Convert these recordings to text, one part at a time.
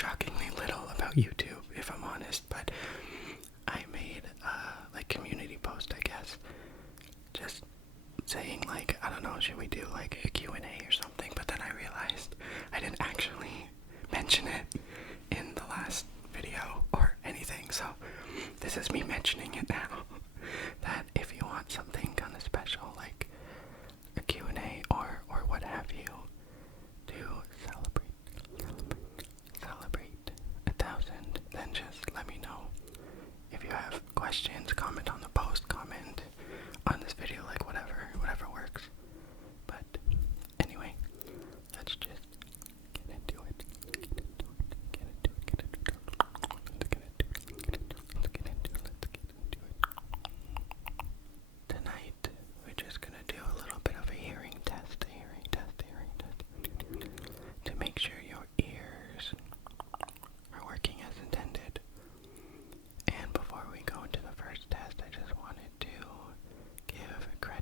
shockingly little about YouTube, if I'm honest, but I made like community post, I guess, just saying like, I don't know, should we do like a Q&A or something, but then I realized I didn't actually mention it in the last video or anything, so this is me mentioning it now, that if you want something kind of special, like a Q&A or what have you, to celebrate 1,000, then just let me know. If you have questions, comment on the post, comment on this video, like whatever works. But anyway, let's just get into it. Tonight, we're just gonna do a little bit of a hearing test, to make sure your ears are working as intended. And before we go into the first test, I just wanted to give credit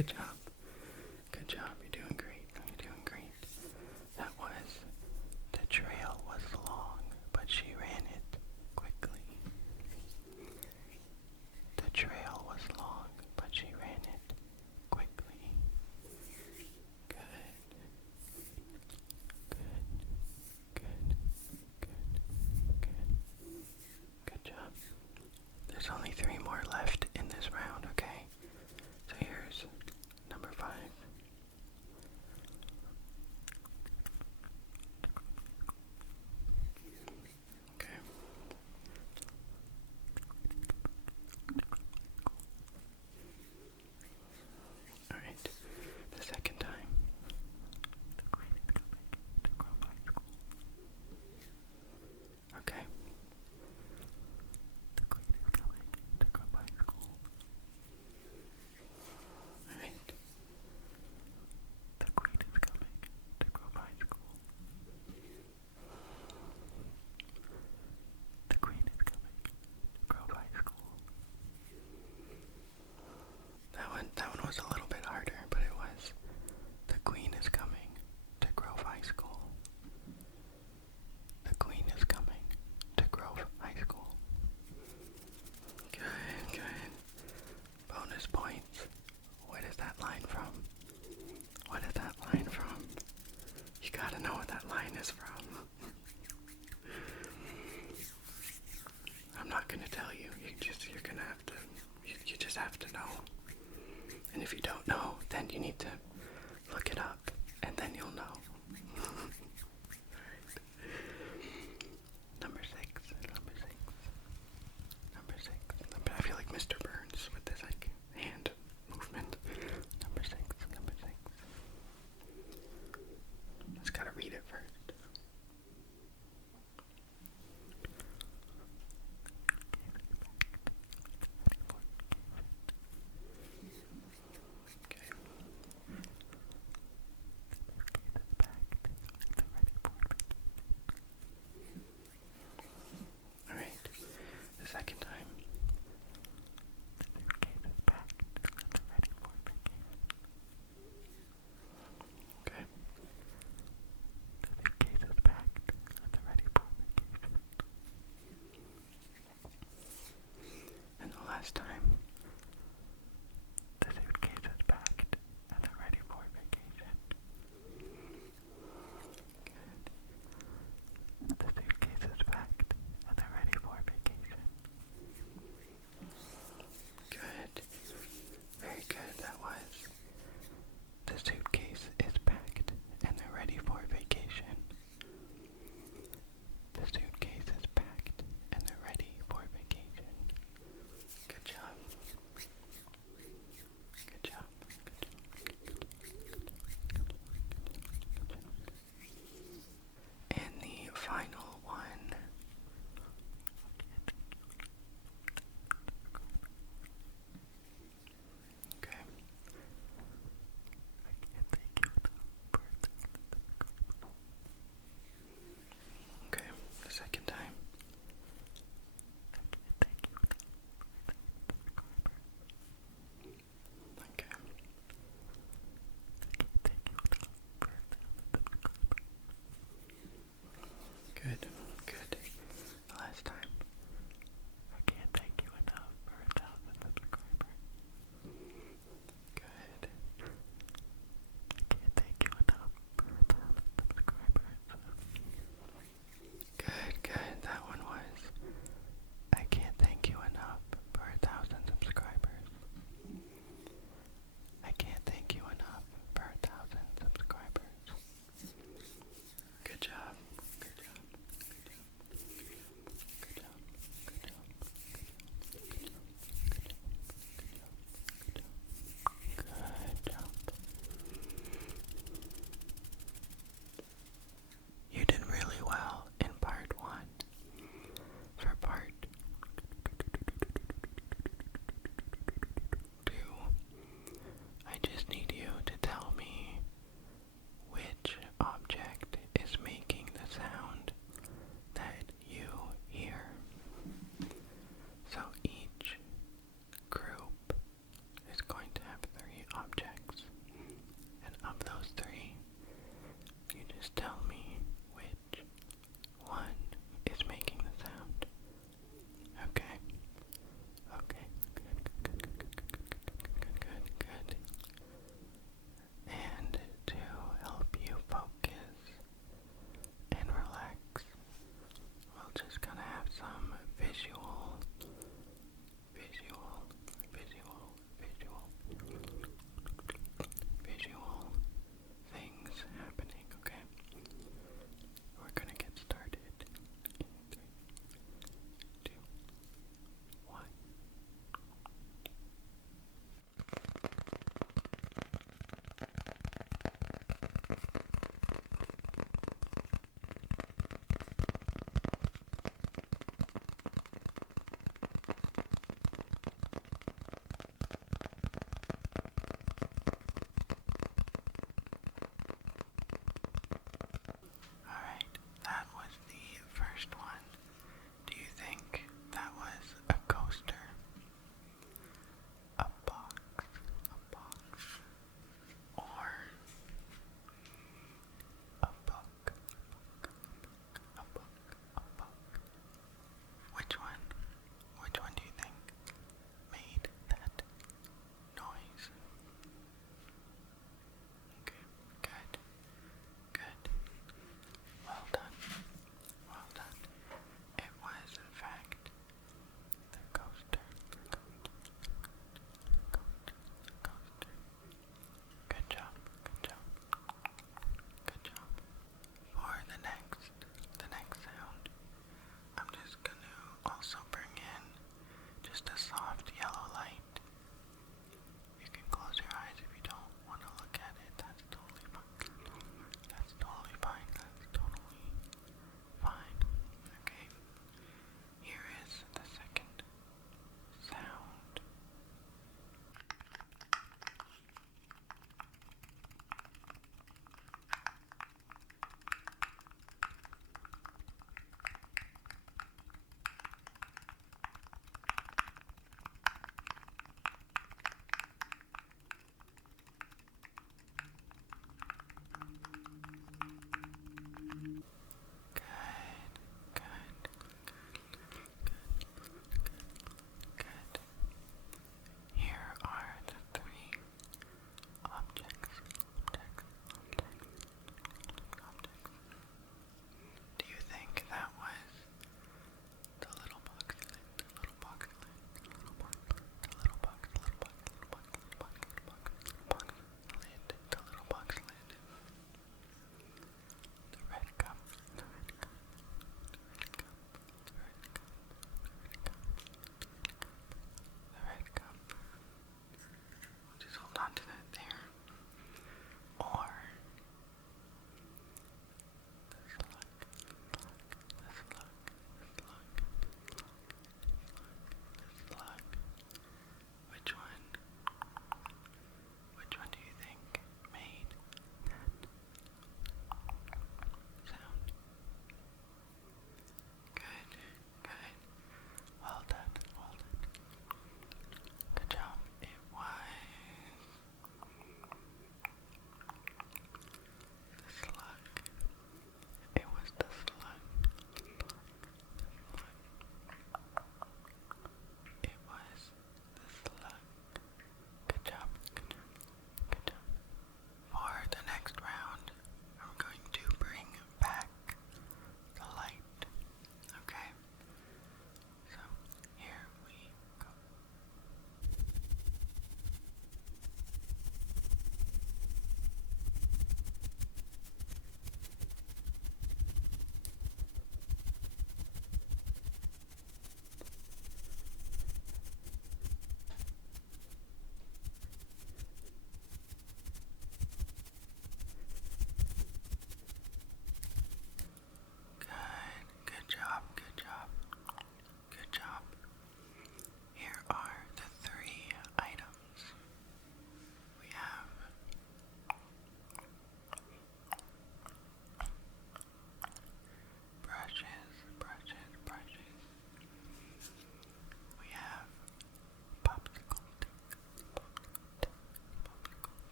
Good job. Good job. You're doing great. You're doing great. That was, the trail was long, but she ran it quickly. The trail was long, but she ran it quickly. Good. Good. Good job. There's only 3 more left in this round, okay? So here's number 5. Okay. Alright. The second time. Okay. Alright. The queen is coming to Grove High School. The queen is coming to Grove High School. That one was a little bit harder, but it was. The queen is coming to Grove High School. The queen is coming to Grove High School. Good, good. Bonus points. Where is that line from? What is that line from? You gotta know what that line is from. I'm not gonna tell you. You're gonna have to. You just have to know. And if you don't know, then you need to look it up, and then you'll know. Number 6. I feel like Mr. Burns with this hand movement. Number 6. Just gotta read it first. Okay. Alright. The second time. Okay. And the last time.